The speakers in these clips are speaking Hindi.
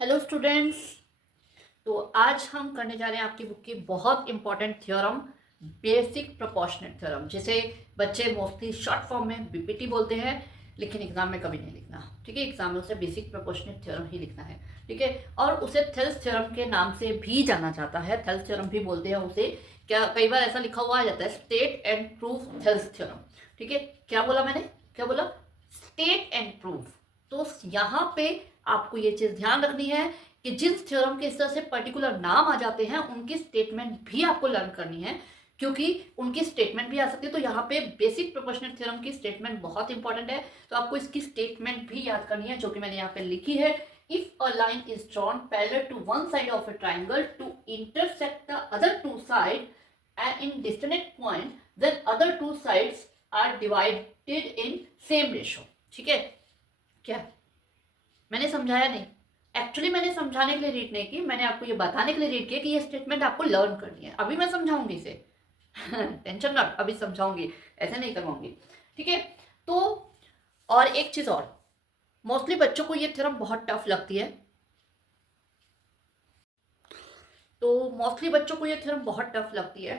Hello students. तो आज हम करने जा रहे हैं आपकी बुक की बहुत important theorem, basic proportionate theorem, जिसे बच्चे मोस्टली शॉर्ट फॉर्म में बीपीटी बोलते हैं, लेकिन एग्जाम में कभी नहीं लिखना। ठीक है, एग्जाम में उसे बेसिक प्रोपोर्शनेट थ्योरम ही लिखना है। ठीक है, और उसे थेल्स थ्योरम के नाम से भी जाना जाता है, थेल्स थ्योरम भी बोलते हैं उसे। क्या कई बार ऐसा लिखा हुआ आ जाता है, state and proof Thales theorem. ठीक है, क्या बोला मैंने, क्या बोला, स्टेट एंड प्रूफ। तो यहाँ पे आपको ये चीज ध्यान रखनी है कि जिन थ्योरम के इस तरह से पर्टिकुलर नाम आ जाते हैं उनकी स्टेटमेंट भी आपको लर्न करनी है, क्योंकि उनकी स्टेटमेंट भी आ सकती है। तो यहाँ पे बेसिक प्रोपोर्शनल थ्योरम की स्टेटमेंट बहुत इंपॉर्टेंट है, तो आपको इसकी स्टेटमेंट भी याद करनी है, जो कि मैंने यहाँ पे लिखी है। If a line is drawn parallel to one side of a triangle to intersect the other two side and in distant point, then other two sides are divided in same ratio. ठीक है, क्या मैंने समझाया नहीं? एक्चुअली मैंने समझाने के लिए रीड नहीं की, मैंने आपको ये बताने के लिए रीड किया कि ये स्टेटमेंट आपको लर्न करनी है। अभी मैं समझाऊंगी इसे टेंशन नॉट, अभी समझाऊंगी, ऐसे नहीं करवाऊंगी। ठीक है, तो और एक चीज और, मोस्टली बच्चों को ये थ्योरम बहुत टफ लगती है, तो मोस्टली बच्चों को ये थ्योरम बहुत टफ लगती है,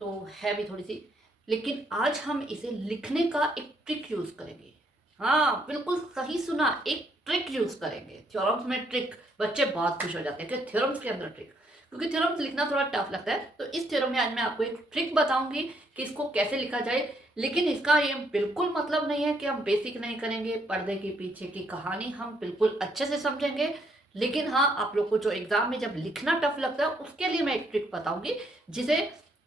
तो है भी थोड़ी सी। लेकिन आज हम इसे लिखने का एक ट्रिक यूज करेंगे। हाँ, बिल्कुल सही सुना, एक ट्रिक यूज करेंगे। थ्योरम्स में ट्रिक, बच्चे बहुत खुश हो जाते हैं कि थ्योरम्स के अंदर ट्रिक, क्योंकि थ्योरम्स लिखना थोड़ा टफ लगता है। तो इस थ्योरम में आज मैं आपको एक ट्रिक बताऊंगी कि इसको कैसे लिखा जाए। लेकिन इसका ये बिल्कुल मतलब नहीं है कि हम बेसिक नहीं करेंगे, पर्दे के पीछे की कहानी हम बिल्कुल अच्छे से समझेंगे। लेकिन हाँ, आप लोग को जो एग्जाम में जब लिखना टफ लगता है उसके लिए मैं एक ट्रिक बताऊंगी, जिसे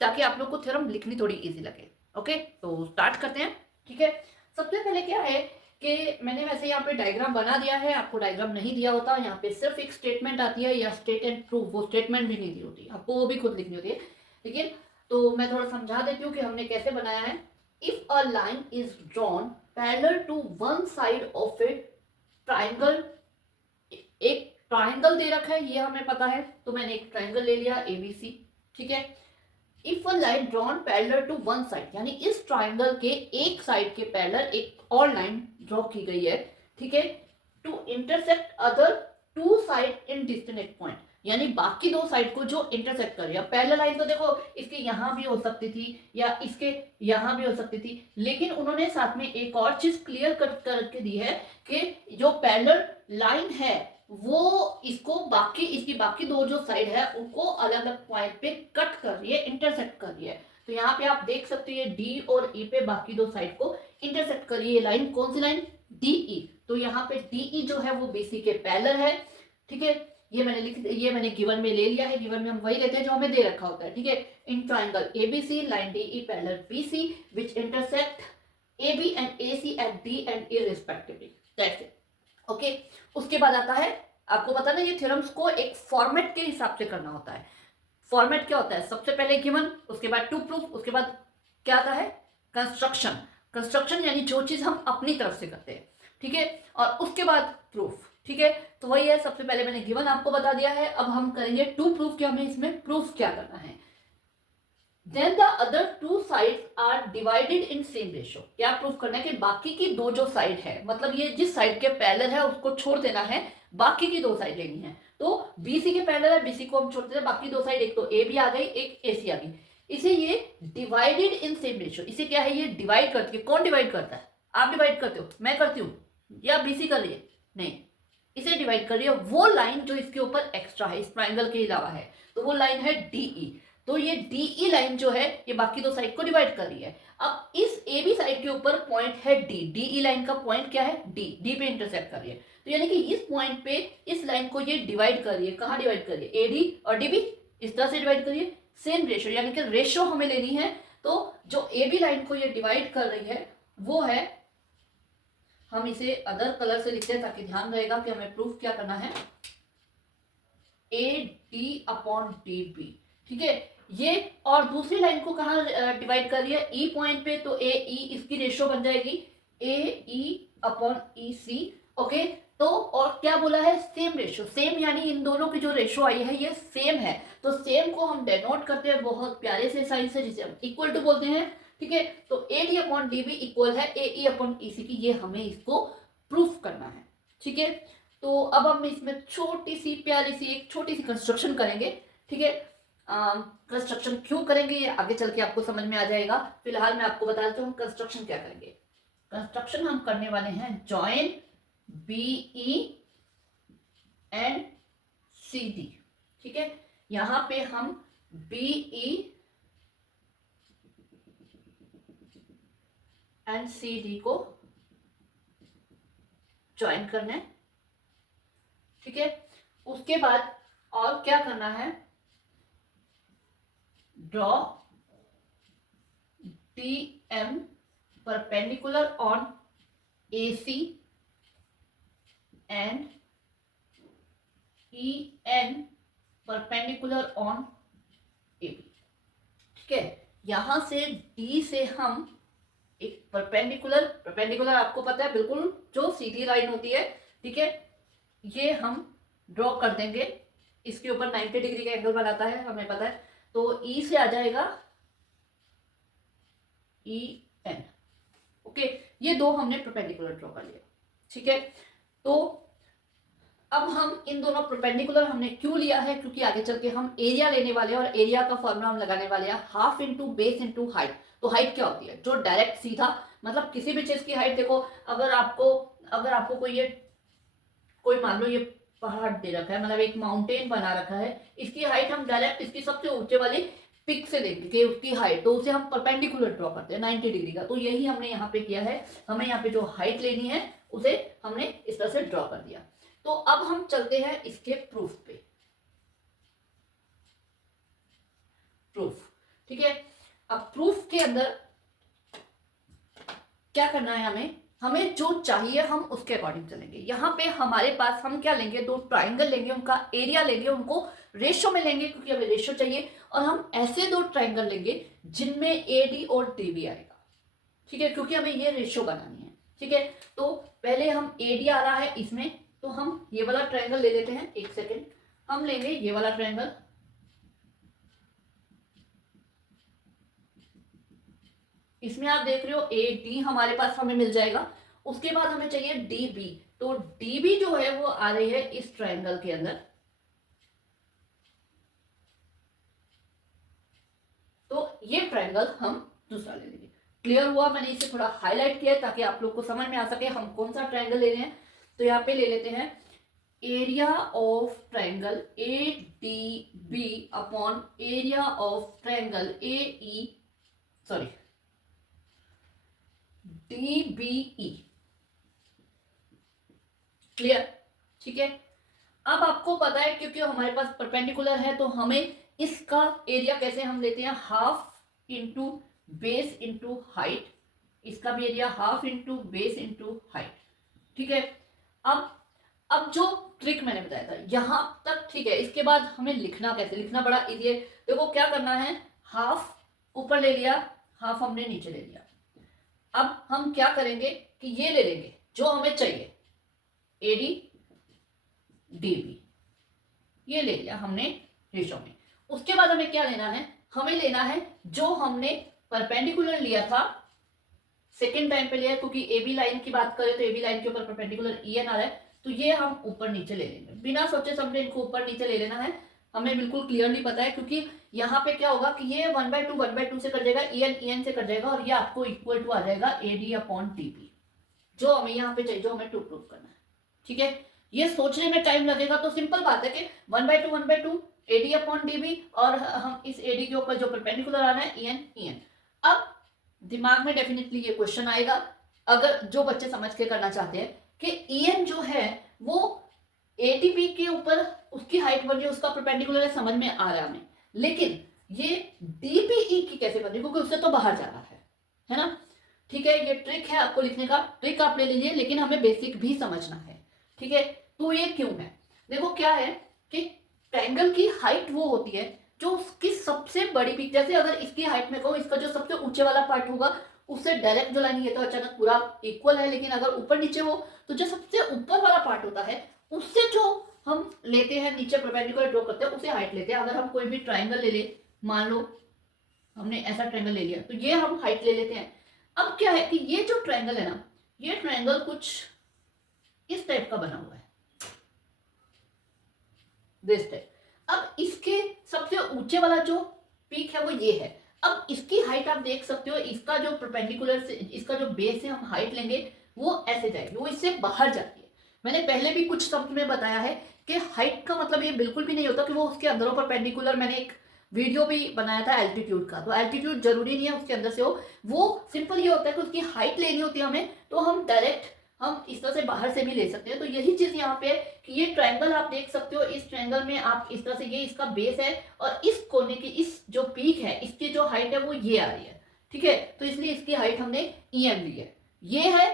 ताकि आप लोग को थ्योरम लिखनी थोड़ी इजी लगे। ओके, तो स्टार्ट करते हैं। ठीक है, सबसे पहले क्या है कि मैंने वैसे यहाँ पे डायग्राम बना दिया है, आपको डायग्राम नहीं दिया होता, यहाँ पे सिर्फ एक स्टेटमेंट आती है या स्टेट एंड प्रूफ, वो स्टेटमेंट भी नहीं दी होती, आपको वो भी खुद लिखनी होती है। लेकिन तो मैं थोड़ा समझा देती हूँ कि हमने कैसे बनाया है। If a line is drawn parallel to one side of a triangle, एक ट्राइंगल दे रखा है ये हमें पता है, तो मैंने एक ट्राइंगल ले लिया एबीसी। ठीक है, if a line drawn parallel to one side, यानी इस ट्राइंगल के एक साइड के पैरेलल एक और लाइन ड्रॉ की गई है। ठीक है, to intersect other two side in distant point, यानी बाकी दो साइड को जो इंटरसेक्ट कर रही है। पैरेलल लाइन तो देखो इसके यहां भी हो सकती थी या इसके यहां भी हो सकती थी, लेकिन उन्होंने साथ में एक और चीज क्लियर कट करके दी है कि जो पैरेलल लाइन है वो इसको बाकी, इसकी बाकी दो जो साइड है उनको अलग अलग पॉइंट पे कट कर रही है, इंटरसेक्ट कर रही है। तो यहाँ पे आप देख सकते हैं डी और ई पे बाकी दो साइड को इंटरसेक्ट कर रही है लाइन, कौन सी लाइन, डीई। तो यहाँ पे डीई जो है वो बीसी के पैरेलल है। ठीक है, ये मैंने गिवन में ले लिया है, गिवन में हम वही लेते हैं जो हमें दे रखा होता है। ठीक है, in triangle ABC line DE parallel BC which intersect AB and AC at D and E respectively. That's it. Okay, उसके बाद आता है, आपको पता ना ये थ्योरम्स को एक फॉर्मेट के हिसाब से करना होता है। फॉर्मेट क्या होता है, सबसे पहले गिवन, उसके बाद टू प्रूफ, उसके बाद क्या आता है, कंस्ट्रक्शन। कंस्ट्रक्शन यानी जो चीज हम अपनी तरफ से करते हैं। ठीक है, और उसके बाद प्रूफ। ठीक है, तो वही है, सबसे पहले मैंने गिवन आपको बता दिया है, अब हम करेंगे टू प्रूफ कि हमें इसमें प्रूफ क्या करना है। Then the other two sides are divided in same ratio। क्या प्रूफ करना है कि बाकी की दो जो साइड है, मतलब ये जिस साइड के पैरेलल है उसको छोड़ देना है, बाकी की दो साइड लेनी है। तो बीसी के पैरेलल है, बीसी को हम छोड़ देते हैं, बाकी दो साइड, एक तो ए भी आ गई, एक एसी आ गई। इसे ये डिवाइडेड इन सेम रेशियो, इसे क्या है, ये डिवाइड करती है। कौन डिवाइड करता है, आप डिवाइड करते हो, मैं करती हूँ, या बीसी कर रही है, नहीं, इसे डिवाइड कर रही है वो लाइन जो इसके ऊपर एक्स्ट्रा है, इस ट्राइंगल के अलावा है, तो वो लाइन है डीई। तो ये डीई लाइन जो है ये बाकी दो साइड को डिवाइड कर रही है। अब इस ए बी साइड के ऊपर पॉइंट है डी, डीई लाइन का पॉइंट क्या है, डी, डी पे इंटरसेक्ट कर रही है। तो यानी कि इस पॉइंट पे इस लाइन को ये डिवाइड कर रही है, कहाँ डिवाइड कर रही है, एडी और डीबी, इस तरह से डिवाइड कर रही है, सेम रेशो, यानी कि रेशो हमें लेनी है। तो जो ए बी लाइन को ये डिवाइड कर रही है वो है, हम इसे अदर कलर से लिखते हैं ताकि ध्यान रहेगा कि हमें प्रूफ क्या करना है, A D upon D B. ठीक है, ये और दूसरी लाइन को कहाँ डिवाइड कर रही है, ई पॉइंट पे, तो ए ई इसकी रेशो बन जाएगी ए ई अपॉन ई सी। ओके, तो और क्या बोला है, सेम रेशो, सेम यानी इन दोनों की जो रेशो आई है ये सेम है। तो सेम को हम डेनोट करते हैं बहुत प्यारे से साइन से, जिसे हम इक्वल टू बोलते हैं। ठीक है, तो A D upon D B equal है ए ई अपॉन ई सी की, ये हमें इसको प्रूफ करना है। ठीक है, तो अब हम इसमें छोटी सी प्यारी सी एक छोटी सी कंस्ट्रक्शन करेंगे, ठीक है। कंस्ट्रक्शन क्यों करेंगे ये आगे चल के आपको समझ में आ जाएगा। फिलहाल मैं आपको बता देता हूँ कंस्ट्रक्शन क्या करेंगे। कंस्ट्रक्शन हम करने वाले हैं जॉइन BE एंड CD, ठीक है। यहां पे हम BE एंड CD को ज्वाइन करना है, ठीक है। उसके बाद और क्या करना है, draw DM perpendicular on AC and EN perpendicular on AB, ठीक है। यहां से D से हम एक परपेंडिकुलर आपको पता है बिल्कुल जो सीधी लाइन होती है, ठीक है, ये हम ड्रॉ कर देंगे। इसके ऊपर 90 डिग्री का एंगल बनाता है, हमें पता है। तो E से आ जाएगा EN, ओके। ये दो हमने परपेंडिकुलर ड्रॉ कर लिया, ठीक है। तो अब हम इन दोनों परपेंडिकुलर हमने क्यों लिया है, क्योंकि आगे चल के हम एरिया लेने वाले हैं और एरिया का फॉर्मूला हम लगाने वाले हैं half into base into height. तो हाइट क्या होती है, जो डायरेक्ट सीधा मतलब किसी भी चीज की हाइट, देखो अगर आपको कोई मान लो ये पहाड़ दे रखा है, मतलब एक माउंटेन बना रखा है, इसकी हाइट हम डायरेक्ट इसकी सबसे ऊंचे वाली पिक से देंगे कि उसकी हाइट, तो उसे हम परपेंडिकुलर ड्रॉ करते हैं 90 डिग्री का। तो यही हमने यहाँ पे किया है, हमें यहाँ पे जो हाइट लेनी है उसे हमने इस तरह से ड्रॉ कर दिया। तो अब हम चलते हैं इसके प्रूफ पे। प्रूफ, ठीक है। अब प्रूफ के अंदर क्या करना है, हमें जो चाहिए हम उसके अकॉर्डिंग चलेंगे। यहाँ पे हमारे पास हम क्या लेंगे, दो ट्राइंगल लेंगे, उनका एरिया लेंगे, उनको रेशो में लेंगे क्योंकि हमें रेशो चाहिए। और हम ऐसे दो ट्राइंगल लेंगे जिनमें AD और DB आएगा, ठीक है, क्योंकि हमें ये रेशो बनानी है, ठीक है। तो पहले हम AD आ रहा है इसमें, तो हम ये वाला ट्रायंगल ले लेते हैं। एक सेकेंड, हम लेंगे ये वाला ट्रायंगल, इसमें आप देख रहे हो AD हमारे पास हमें मिल जाएगा। उसके बाद हमें चाहिए DB, तो DB जो है वो आ रही है इस ट्रायंगल के अंदर। तो ये ट्रायंगल हम दूसरा ले लेंगे। क्लियर हुआ, मैंने इसे थोड़ा हाईलाइट किया ताकि आप लोग को समझ में आ सके हम कौन सा ट्रायंगल ले रहे हैं। तो यहाँ पे ले लेते हैं area of triangle ADB upon area of triangle DBE। Clear, ठीक है। अब आपको पता है क्योंकि हमारे पास परपेंडिकुलर है, तो हमें इसका एरिया कैसे हम लेते हैं, half into base into height. इसका भी area half into base into height, ठीक है। अब जो ट्रिक मैंने बताया था यहां तक, ठीक है। इसके बाद हमें लिखना कैसे, लिखना बड़ा इजी है। देखो क्या करना है, हाफ ऊपर ले लिया, हाफ हमने नीचे ले लिया। अब हम क्या करेंगे कि ये ले लेंगे जो हमें चाहिए, AD DB, ये ले लिया हमने रेशो में। उसके बाद हमें क्या लेना है, हमें लेना है जो हमने परपेंडिकुलर लिया था सेकेंड टाइम पे लिया, क्योंकि AB लाइन की बात करें तो AB लाइन के ऊपर परपेंडिकुलर EN आ रहा है, तो ये हम ऊपर नीचे ले लेंगे। बिना सोचे समझे इनको ऊपर नीचे ले लेना है, हमें बिल्कुल क्लियरली पता है। क्योंकि यहाँ पे क्या होगा कि ये 1/2 से कट जाएगा, EN से कट जाएगा, और ये आपको इक्वल टू आ जाएगा AD अपॉन DB, जो हमें यहाँ पे चाहिए, जो हमें टू प्रूव करना है, ठीक है। ये सोचने में टाइम लगेगा, तो सिंपल बात है कि 1/2 AD अपॉन DB, और हम इस AD के ऊपर जो परपेंडिकुलर आना है EN। अब दिमाग में डेफिनेटली ये क्वेश्चन आएगा, अगर जो बच्चे समझ के करना चाहते हैं कि EN जो है वो ADB के ऊपर उसकी हाइट बन रही है, उसका परपेंडिकुलर है, समझ में आ रहा है हमें, लेकिन ये DBE की कैसे बन रही है, क्योंकि उससे तो बाहर जा रहा है ना, ठीक है। ये ट्रिक है आपको लिखने का, ट्रिक आप ले लीजिए, लेकिन हमें बेसिक भी समझना है, ठीक है। तो ये क्यों है, देखो क्या है कि ट्रायंगल की हाइट वो होती है जो उसकी सबसे बड़ी पिक, जैसे अगर इसकी हाइट में कहूँ, इसका जो सबसे ऊंचे वाला पार्ट होगा उससे डायरेक्ट जो लाइन, ये तो अचानक पूरा इक्वल है, लेकिन अगर ऊपर नीचे हो तो जो सबसे ऊपर वाला पार्ट होता है उससे जो हम लेते हैं नीचे परपेंडिकुलर ड्रॉ करते हैं उसे हाइट लेते हैं। अगर हम कोई भी ट्रायंगल ले ले, मान लो हमने ऐसा ट्रायंगल ले लिया, तो ये हम हाइट ले लेते हैं। अब क्या है कि ये जो ट्रायंगल है ना, ये ट्रायंगल कुछ इस टाइप का बना हुआ है, दिस टाइप। अब इसके सबसे ऊंचे वाला जो पीक है वो ये है। अब इसकी हाइट आप देख सकते हो, इसका जो परपेंडिकुलर से इसका जो बेस है हम हाइट लेंगे वो ऐसे जाएगी, वो इससे बाहर जाती है। मैंने पहले भी कुछ शब्द में बताया है कि हाइट का मतलब ये बिल्कुल भी नहीं होता कि वो उसके अंदर हो परपेंडिकुलर। मैंने एक वीडियो भी बनाया था एल्टीट्यूड का, तो एल्टीट्यूड जरूरी नहीं है उसके अंदर से हो, वो सिंपल ये होता है कि उसकी हाइट लेनी होती है हमें, तो हम डायरेक्ट हम इस तरह से बाहर से भी ले सकते हैं। तो यही चीज यहाँ पे है कि ये ट्रायंगल आप देख सकते हो, इस ट्रायंगल में आप इस तरह से, ये इसका बेस है और इस कोने की इस जो पीक है इसकी जो हाइट है वो ये आ रही है, ठीक है। तो इसलिए इसकी हाइट हमने EM ली है। ये है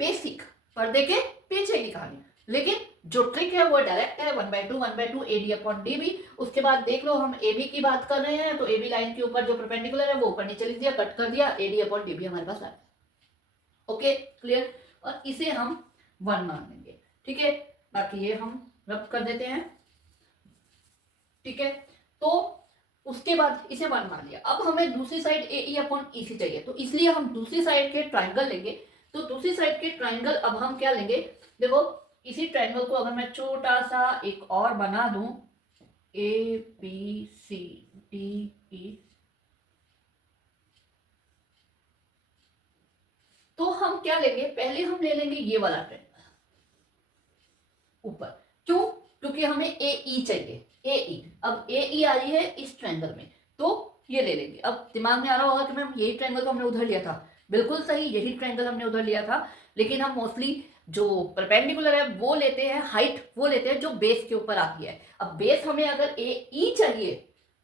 बेसिक पर्दे के पीछे की कहानी, लेकिन जो ट्रिक है वो डायरेक्ट है 1/2 AD/DB। उसके बाद देख लो हम AB की बात कर रहे हैं, तो AB लाइन के ऊपर जो परपेंडिकुलर है वो ऊपर नीचे लिख दिया, कट कर दिया, AD/DB हमारे पास आ गया। Okay clear. और इसे हम 1 मान लेंगे, ठीक है। बाकी ये हम रब कर देते हैं, ठीक है। तो उसके बाद इसे 1 मान लिया। अब हमें दूसरी साइड AE/EC चाहिए, तो इसलिए हम दूसरी साइड के ट्राइंगल लेंगे। तो दूसरी साइड के ट्राइंगल अब हम क्या लेंगे, देखो इसी ट्राइंगल को अगर मैं छोटा सा एक और बना दूं, ABCDE, तो हम क्या लेंगे, पहले हम ले लेंगे ये वाला ट्रायंगल ऊपर। क्यों? क्योंकि हमें AE चाहिए, AE। अब AE आ रही है इस ट्रायंगल में, तो ये ले लेंगे। अब दिमाग में आ रहा होगा कि मैम यही ट्रायंगल तो हमने उधर लिया था। बिल्कुल सही, यही ट्रायंगल हमने उधर लिया था, लेकिन हम मोस्टली जो परपेंडिकुलर है वो लेते हैं, हाइट वो लेते हैं जो बेस के ऊपर आती है। अब बेस हमें अगर AE चाहिए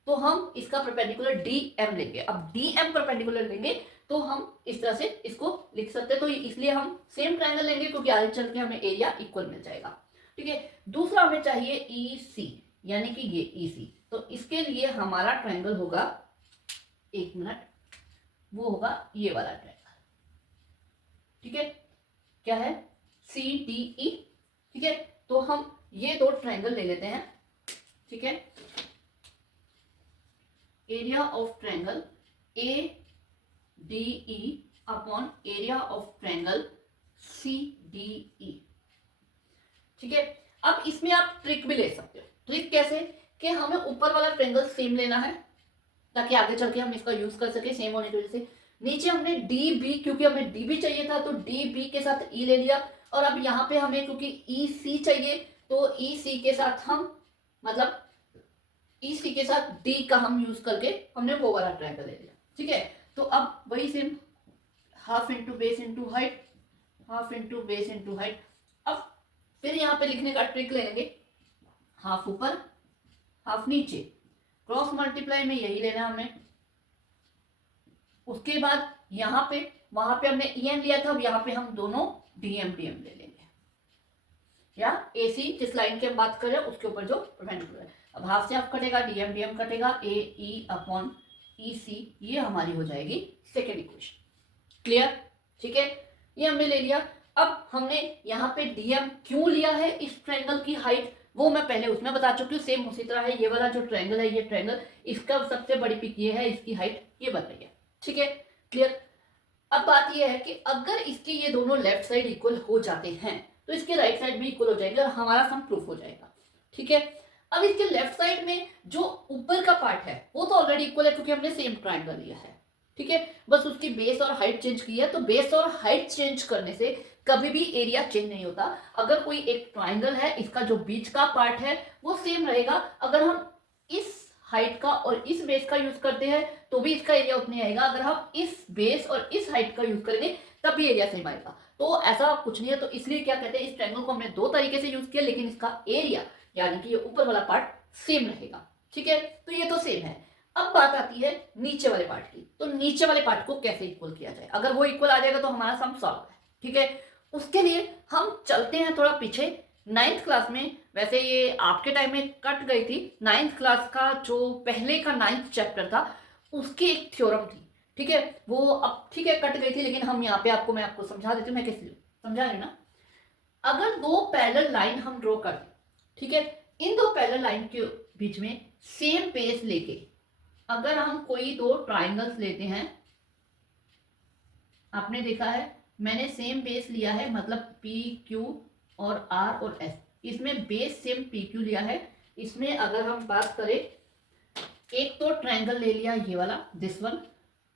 तो हम इसका परपेंडिकुलर DM लेंगे। अब DM परपेंडिकुलर लेंगे तो हम इस तरह से इसको लिख सकते हैं। तो इसलिए हम सेम ट्रायंगल लेंगे क्योंकि आगे चल के हमें एरिया इक्वल मिल जाएगा, ठीक है। दूसरा हमें चाहिए EC, यानी कि ये EC। तो इसके लिए हमारा ट्रायंगल होगा, एक मिनट, वो होगा ये वाला ट्रायंगल, ठीक है। क्या है? CDE, ठीक है। तो हम ये दो ट्रायंगल ले लेते हैं, ठीक है। Area of triangle ADE upon area of triangle CDE, ठीक है। अब इसमें आप ट्रिक भी ले सकते हो। ट्रिक कैसे? कि हमें ऊपर वाला ट्रायंगल सेम लेना है ताकि आगे चल के हम इसका यूज कर सके सेम होने की वजह से। नीचे हमने DB, क्योंकि हमें DB चाहिए था तो DB के साथ E ले लिया। और अब यहाँ पे हमें क्योंकि EC चाहिए तो EC के साथ हम, मतलब EC के साथ D का हम यूज करके हमने वो वाला ट्रायंगल ले लिया, ठीक है। तो अब वही same, half into base into height, half into base into height. अब फिर यहाँ पे लिखने का ट्रिक ले लेंगे, हाफ ऊपर हाफ नीचे, क्रॉस मल्टीप्लाई में यही लेना हमने। उसके बाद यहाँ पे, वहां पे हमने EM लिया था, अब यहाँ पे हम दोनों DM ले लेंगे, या AC जिस लाइन की हम बात कर रहे हैं उसके ऊपर जो परपेंडिकुलर है। अब हाफ से हाफ कटेगा, DM कटेगा, AE अपॉन EC, ये हमारी हो जाएगी सेकेंड इक्वेशन। क्लियर, ठीक है। ये हमने ले लिया। अब हमने यहाँ पे DM क्यों लिया है इस ट्रायंगल की हाइट, वो मैं पहले उसमें बता चुकी हूँ। सेम उसी तरह है, ये वाला जो ट्रायंगल है, ये ट्रायंगल, इसका सबसे बड़ी पिक ये है, इसकी हाइट ये बन रही है, ठीक है। क्लियर। अब बात ये है कि अगर इसके ये दोनों लेफ्ट साइड इक्वल हो जाते हैं तो इसके राइट साइड भी इक्वल हो जाएंगे और हमारा सम प्रूफ हो जाएगा, ठीक है। अब इसके लेफ्ट साइड में जो ऊपर का पार्ट है वो तो ऑलरेडी इक्वल है क्योंकि हमने सेम ट्रायंगल लिया है, ठीक है। बस उसकी बेस और हाइट चेंज की है। तो बेस और हाइट चेंज करने से कभी भी एरिया चेंज नहीं होता। अगर कोई एक ट्रायंगल है, इसका जो बीच का पार्ट है वो सेम रहेगा। अगर हम इस हाइट का और इस बेस का यूज करते हैं तो भी इसका एरिया उतना ही आएगा। अगर हम इस बेस और इस हाइट का यूज करेंगे तब भी एरिया सेम आएगा। तो ऐसा कुछ नहीं है। तो इसलिए क्या कहते हैं, इस ट्रायंगल को हमने दो तरीके से यूज किया, लेकिन इसका एरिया यानी कि ये ऊपर वाला पार्ट सेम रहेगा, ठीक है। तो ये तो सेम है। अब बात आती है नीचे वाले पार्ट की। तो नीचे वाले पार्ट को कैसे इक्वल किया जाए? अगर वो इक्वल आ जाएगा तो हमारा सम सॉल्व है, ठीक है। उसके लिए हम चलते हैं थोड़ा पीछे। 9th क्लास में, वैसे ये आपके टाइम में कट गई थी, 9th क्लास का जो पहले का 9th चैप्टर था उसकी एक थ्योरम थी, ठीक है। वो अब ठीक है कट गई थी, लेकिन हम यहाँ पे मैं आपको समझा देती हूँ। मैं कैसे समझा रही हूँ ना। अगर दो पैरेलल लाइन हम ड्रॉ कर दें, ठीक है, इन दो पैरेलल लाइन के बीच में सेम बेस लेके अगर हम कोई दो ट्राइंगल्स लेते हैं, आपने देखा है मैंने सेम बेस लिया है, मतलब PQ और R और S, इसमें बेस सेम PQ लिया है, इसमें अगर हम बात करें, एक तो ट्रायंगल ले लिया ये वाला, दिस वन,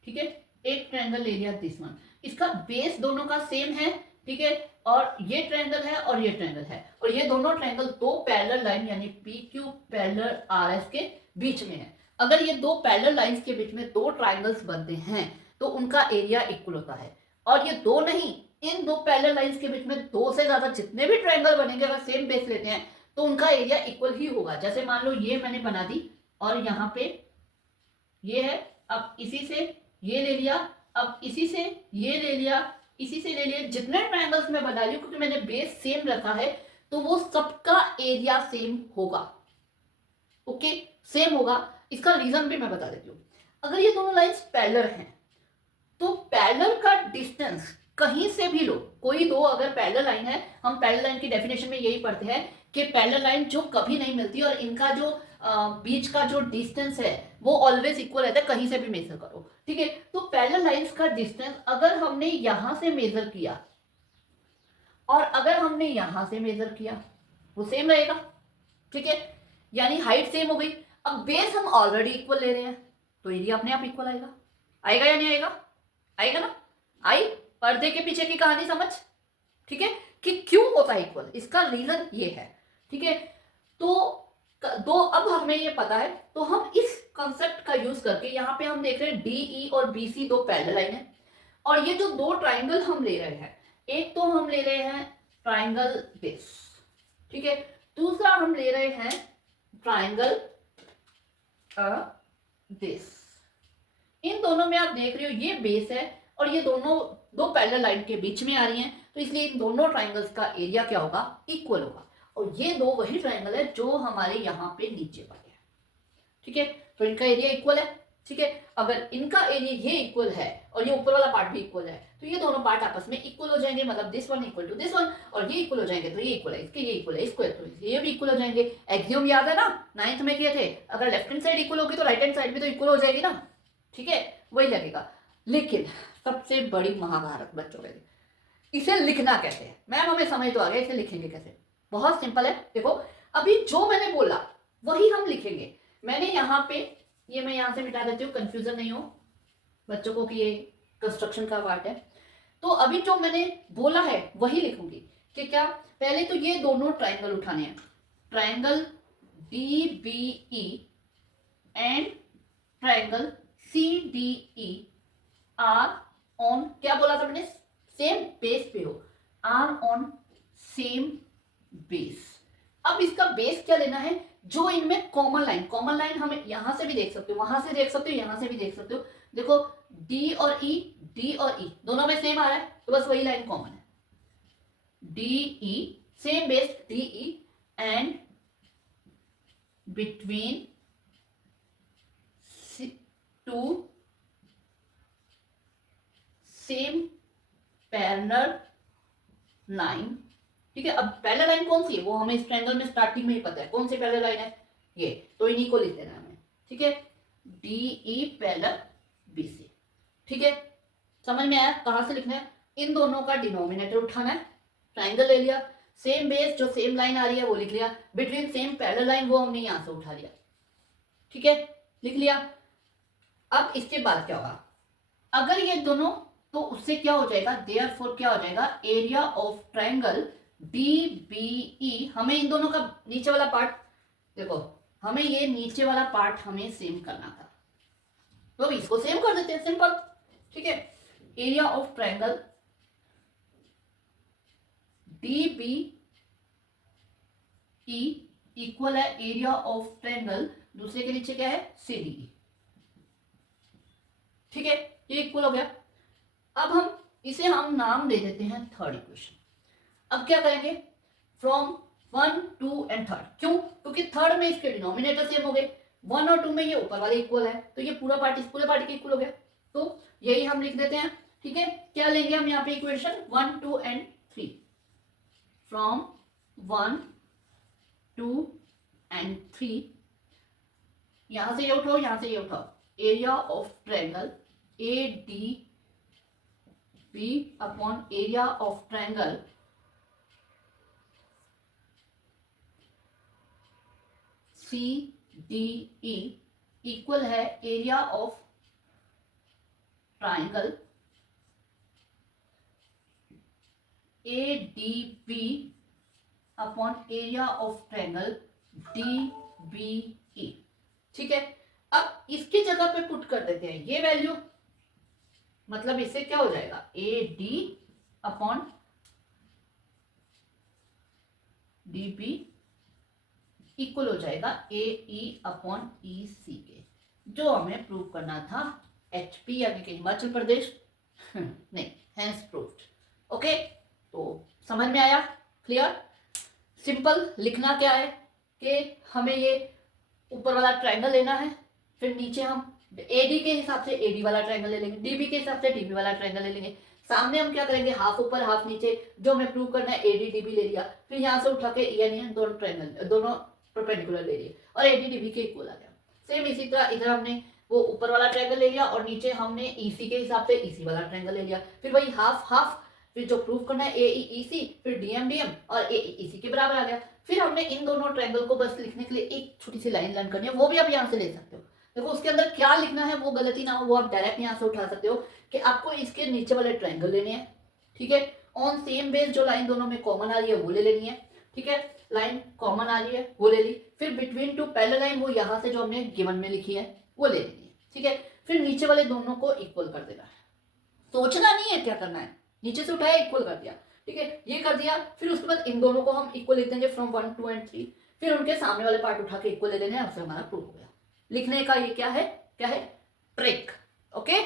ठीक है, एक ट्रायंगल ले लिया दिस वन, इसका बेस दोनों का सेम है, ठीक है, और ये ट्रायंगल है और ये ट्रायंगल है, और ये दोनों ट्रायंगल दो पैरेलल लाइन यानी P Q parallel R S के बीच में है। अगर ये दो पैरेलल लाइंस के बीच में दो ट्रायंगल्स बनते हैं तो उनका एरिया इक्वल होता है, और ये दो नहीं, इन दो पैरेलल लाइंस के बीच में दो से ज्यादा जितने भी ट्रायंगल बनेंगे अगर सेम बेस लेते हैं तो उनका एरिया इक्वल ही होगा। जैसे मान लो ये मैंने बना दी और यहाँ पे ये है, अब इसी से ये ले लिया, अब इसी से ये ले लिया, इसी से ले लिया, जितने ट्रायंगल्स मैं बना रही हूँ क्योंकि मैंने बेस सेम रखा है तो वो सबका एरिया सेम होगा। ओके, सेम होगा। इसका रीजन भी मैं बता देती हूँ। अगर ये दोनों लाइंस पैरेलल हैं तो पैरेलल का डिस्टेंस कहीं से भी लो, कोई दो अगर पैरेलल लाइन है, हम पैरेलल लाइन की डेफिनेशन में यही पढ़ते हैं कि पैरेलल लाइन जो कभी नहीं मिलती और इनका जो बीच का जो डिस्टेंस है वो ऑलवेज इक्वल रहता है, कहीं से भी मेजर करो, ठीक है। तो पैरेलल लाइंस का डिस्टेंस अगर हमने यहां से मेजर किया और अगर हमने यहां से मेजर किया वो सेम रहेगा, ठीक है, यानी हाइट सेम हो गई। अब बेस हम ऑलरेडी इक्वल ले रहे हैं तो एरिया अपने आप इक्वल आएगा, आएगा या नहीं आएगा? आएगा ना। आई पर्दे के पीछे की कहानी समझ, ठीक है, कि क्यों होता है इक्वल, इसका रीजन ये है, ठीक है। तो दो, अब हमें ये पता है तो हम इस कंसेप्ट का यूज करके यहाँ पे हम देख रहे हैं डीई और बीसी दो पैरेलल लाइन है, और ये जो दो ट्राइंगल हम ले रहे हैं, एक तो हम ले रहे हैं ट्राइंगल दिस, ठीक है, दूसरा हम ले रहे हैं ट्राइंगल दिस। इन दोनों में आप देख रहे हो ये बेस है और ये दोनों दो पैरेलल लाइन के बीच में आ रही हैं, तो इसलिए इन दोनों ट्राइंगल्स का एरिया क्या होगा? इक्वल होगा। और ये दो वही ट्राइंगल है जो हमारे यहाँ पे नीचे वाले हैं, ठीक है, तो इनका एरिया इक्वल है, ठीक है। अगर इनका एरिया ये इक्वल है और ये ऊपर वाला पार्ट भी इक्वल है तो ये दोनों पार्ट आपस में इक्वल हो जाएंगे, मतलब this one equal to this one, और ये इक्वल हो जाएंगे तो ये इक्वल है इसके, ये इक्वल है इसको, तो ये भी इक्वल हो जाएंगे। एक्सियोम याद है ना, 9th में किए थे, अगर लेफ्ट हैंड साइड इक्वल होगी तो राइट हैंड साइड भी तो इक्वल हो जाएगी ना, ठीक है, वही लगेगा। लेकिन सबसे बड़ी महाभारत बच्चों के लिए, इसे लिखना कैसे है? मैम हमें समझ तो आ गया, इसे लिखेंगे कैसे? बहुत सिंपल है, देखो अभी जो मैंने बोला वही हम लिखेंगे। मैंने यहाँ पे, ये मैं यहाँ से मिटा देती हूँ, कंफ्यूजन नहीं हो बच्चों को कि ये कंस्ट्रक्शन का पार्ट है। तो अभी जो मैंने बोला है वही लिखूंगी कि क्या, पहले तो ये दोनों ट्राइंगल उठाने हैं, triangle DBE and triangle CDE are on, क्या बोला था मैंने? सेम बेस पे हो, आर ऑन सेम बेस। अब इसका बेस क्या लेना है? जो इनमें कॉमन लाइन, कॉमन लाइन हम यहां से भी देख सकते हो, वहां से देख सकते हो, यहां से भी देख सकते हो, देखो डी और ई दोनों में सेम आ रहा है तो बस वही लाइन कॉमन है, DE same base DE and between two same parallel line, ठीक है। अब पैरेलल लाइन कौन सी है वो हमें इस ट्रायंगल में स्टार्टिंग में ही पता है, कौन सी पैरेलल लाइन है ये, तो इन्हीं को लिख देना है हमें, ठीक है, DE पैरेलल BC, ठीक है। समझ में आया कहां से लिखना है? इन दोनों का डिनोमिनेटर उठाना है, ट्रायंगल ले लिया, सेम बेस जो सेम लाइन आ रही है वो लिख लिया, बिटवीन सेम पैरेलल लाइन वो हमने यहां से उठा लिया, ठीक है, लिख लिया। अब इसके बाद क्या होगा? अगर ये दोनों, तो उससे क्या हो जाएगा, देयरफॉर क्या हो जाएगा, एरिया ऑफ ट्रायंगल DBE, हमें इन दोनों का नीचे वाला पार्ट, देखो हमें ये नीचे वाला पार्ट हमें सेम करना था तो इसको सेम कर देते हैं, सिंपल, ठीक है। Area of triangle DBE equal है एरिया ऑफ ट्रायंगल, दूसरे के नीचे क्या है, CDE, ठीक है, ये इक्वल हो गया। अब हम इसे हम नाम दे देते हैं थर्ड इक्वेशन। अब क्या करेंगे, फ्रॉम 1, 2 एंड थर्ड, क्यों? क्योंकि थर्ड में इसके डिनोमिनेटर सेम हो गए, 1 और 2 में ये ऊपर वाले इक्वल है तो ये पूरा पार्ट इस पूरे पार्ट के इक्वल हो गया, तो यही हम लिख देते हैं, ठीक है। क्या लेंगे हम यहाँ पे इक्वेशन 1, 2 एंड 3, फ्रॉम 1, 2 एंड 3, यहां से ये उठाओ, यहां से ये उठाओ, area of triangle ADB upon area of triangle C D E equal है area of triangle A D B upon area of triangle D B E. ठीक है, अब इसकी जगह पे पुट कर देते हैं ये वैल्यू, मतलब इससे क्या हो जाएगा, A D upon D B equal हो जाएगा ए ई अपॉन ई सी के, जो हमें प्रूव करना था एच पी यानी कि हिमाचल प्रदेश नहीं, हैंस प्रूव्ड। ओके, तो समझ में आया, क्लियर। सिंपल लिखना क्या है कि हमें ये ऊपर वाला ट्रायंगल लेना है, फिर नीचे हम एडी के हिसाब से एडी वाला ट्रायंगल ले लेंगे, डीबी के हिसाब से डीबी वाला ट्रायंगल ले लेंगे। सामने हम क्या करेंगे, हाफ ऊपर हाफ नीचे, जो हमें प्रूव करना है एडी डीबी ले लिया, फिर यहाँ से उठा के यानी दोनों ट्रायंगल दोनों परपेंडिकुलर ले लिए और एडी डीबी के इक्वल आ गया। सेम इसी तरह इधर हमने वो ऊपर वाला ट्रायंगल ले लिया और नीचे हमने ईसी के हिसाब से ईसी वाला ट्रायंगल ले लिया, फिर वही हाफ हाफ, फिर जो प्रूव करना है ए ई सी, फिर डीएम डीएम और ए ई सी के बराबर आ गया। फिर हमने इन दोनों ट्रायंगल को बस लिखने के लिए एक छोटी सी लाइन लर्न करनी है, वो भी आप यहाँ से ले सकते हो। देखो उसके अंदर क्या लिखना है वो गलती ना हो, वो आप डायरेक्ट यहाँ से उठा सकते हो कि आपको इसके नीचे वाले ट्रायंगल लेने हैं। ठीक है, ऑन सेम बेस जो लाइन दोनों में कॉमन आ रही है वो ले लेनी है। ठीक है, लाइन कॉमन आ रही है वो ले ली, फिर बिटवीन टू पैरेलल लाइन वो यहाँ से जो हमने गिवन में लिखी है वो ले लेनी है। ठीक है, फिर नीचे वाले दोनों को इक्वल कर देना है, सोचना नहीं है क्या करना है, नीचे से उठाया इक्वल कर दिया। ठीक है, ये कर दिया, फिर उसके बाद इन दोनों को हम इक्वल लिख देंगे फ्रॉम 1 2 एंड 3, फिर उनके सामने वाले पार्ट उठा के इक्वल ले लेने हैं, उससे हमारा प्रूफ हो गया। लिखने का ये क्या है, ट्रिक। ओके।